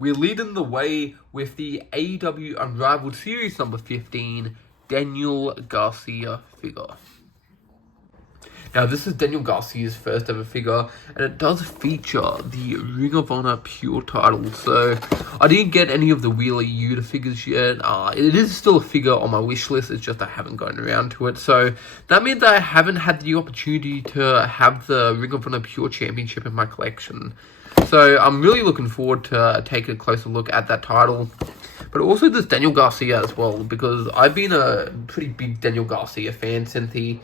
we're leading the way with the AEW Unrivaled Series number 15, Daniel Garcia figure. Now, this is Daniel Garcia's first ever figure, and it does feature the Ring of Honor Pure title. So, I didn't get any of the Wheeler Yuta figures yet. It is still a figure on my wish list, it's just I haven't gotten around to it. So, that means that I haven't had the opportunity to have the Ring of Honor Pure Championship in my collection. So, I'm really looking forward to taking a closer look at that title. But also this Daniel Garcia as well, because I've been a pretty big Daniel Garcia fan since he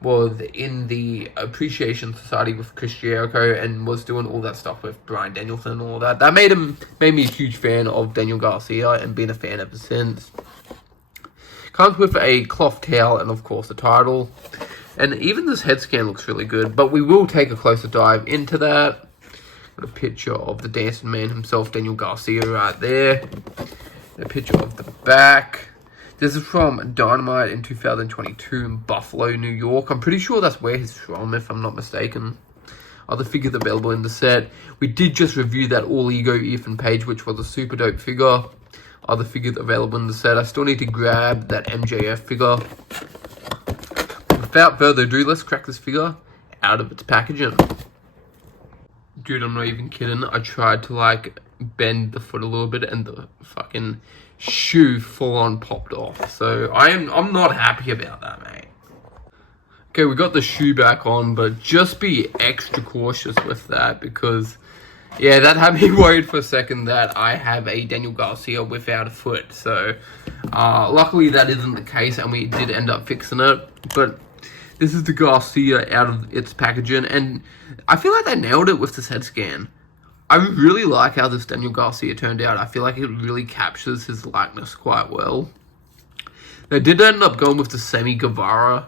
was in the Appreciation Society with Chris Jericho and was doing all that stuff with Bryan Danielson and all that. That made me a huge fan of Daniel Garcia and been a fan ever since. Comes with a cloth towel and of course a title. And even this head scan looks really good, but we will take a closer dive into that. Got a picture of the dancing man himself, Daniel Garcia, right there. A picture of the back. This is from Dynamite in 2022 in Buffalo, New York. I'm pretty sure that's where he's from, if I'm not mistaken. Other figures available in the set. We did just review that All Ego Ethan Page, which was a super dope figure. Other figures available in the set. I still need to grab that MJF figure. Without further ado, let's crack this figure out of its packaging. Dude, I'm not even kidding. I tried to bend the foot a little bit and the fucking shoe full on popped off. So I'm not happy about that, mate. Okay, we got the shoe back on, but just be extra cautious with that because yeah, that had me worried for a second that I have a Daniel Garcia without a foot. So luckily that isn't the case and we did end up fixing it. But this is the Garcia out of its packaging and I feel like they nailed it with this head scan. I really like how this Daniel Garcia turned out. I feel like it really captures his likeness quite well. They did end up going with the Sammy Guevara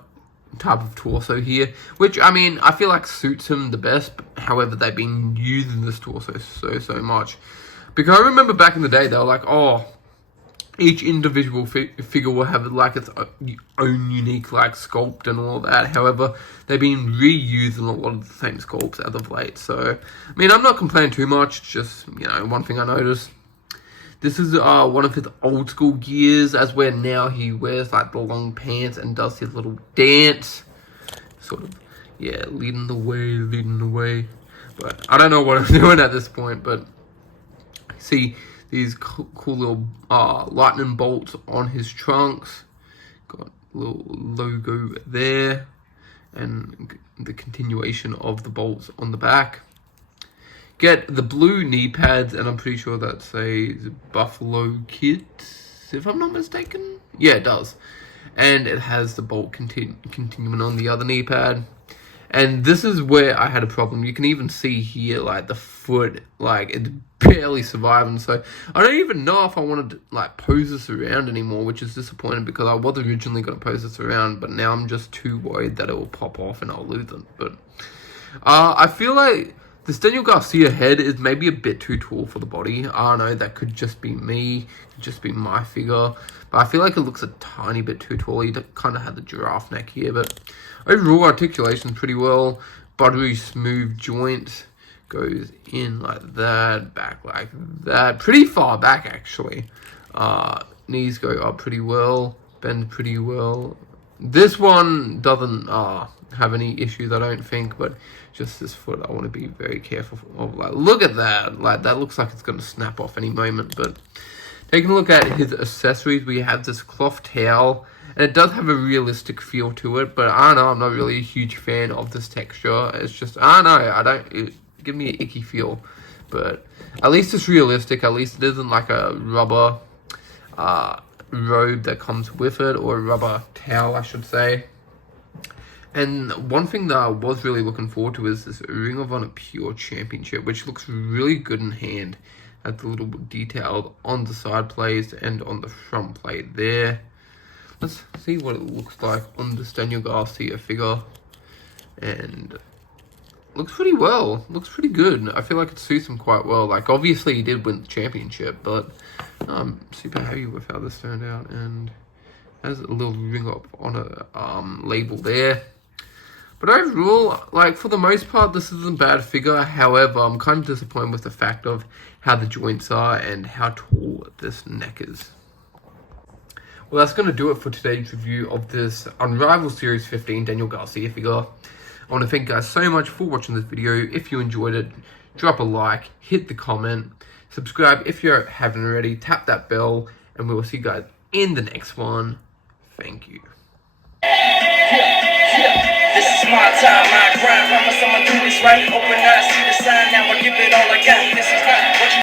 type of torso here, which, I mean, I feel like suits him the best. However, they've been using this torso so much. Because I remember back in the day, they were like, oh, each individual figure will have its own unique sculpt and all that. However, they've been reusing a lot of the same sculpts as of late. So, I mean, I'm not complaining too much. It's just, one thing I noticed. This is one of his old school gears, as where now he wears the long pants and does his little dance. Sort of, yeah, leading the way. But I don't know what I'm doing at this point, but see these cool little lightning bolts on his trunks. Got a little logo there. And the continuation of the bolts on the back. Get the blue knee pads, and I'm pretty sure that says Buffalo Kids, if I'm not mistaken. Yeah, it does. And it has the bolt continuing on the other knee pad. And this is where I had a problem. You can even see here, the foot, it's barely surviving. So I don't even know if I wanted to, pose this around anymore, which is disappointing because I was originally going to pose this around, but now I'm just too worried that it will pop off and I'll lose it. But I feel like this Daniel Garcia head is maybe a bit too tall for the body. I don't know, that could just be me, just be my figure. But I feel like it looks a tiny bit too tall. He kind of had the giraffe neck here, but overall articulation's pretty well. Buttery smooth joint goes in like that, back like that. Pretty far back, actually. Knees go up pretty well, bend pretty well. This one doesn't have any issues, I don't think, but just this foot, I want to be very careful of. Look at that. That looks like it's going to snap off any moment. But taking a look at his accessories, we have this cloth towel. And it does have a realistic feel to it, but I don't know, I'm not really a huge fan of this texture. It's just, I don't know, it give me an icky feel. But at least it's realistic, at least it isn't like a rubber robe that comes with it, or a rubber towel, I should say. And one thing that I was really looking forward to is this Ring of Honor Pure Championship, which looks really good in hand. Has a little bit detailed on the side plates and on the front plate there. Let's see what it looks like on this Daniel Garcia figure. And looks pretty well. Looks pretty good. I feel like it suits him quite well. Obviously he did win the championship, but I'm super happy with how this turned out. And has a little Ring of Honor label there. But overall, like, for the most part, this isn't a bad figure. However, I'm kind of disappointed with the fact of how the joints are and how tall this neck is. Well, that's going to do it for today's review of this Unrivalled Series 15 Daniel Garcia figure. I want to thank you guys so much for watching this video. If you enjoyed it, drop a like, hit the comment, subscribe if you haven't already, tap that bell, and we will see you guys in the next one. Thank you. This is my time, my grind. Promise I'ma do this right. Open eyes, see the sign. Now I give it all I got. This is not what you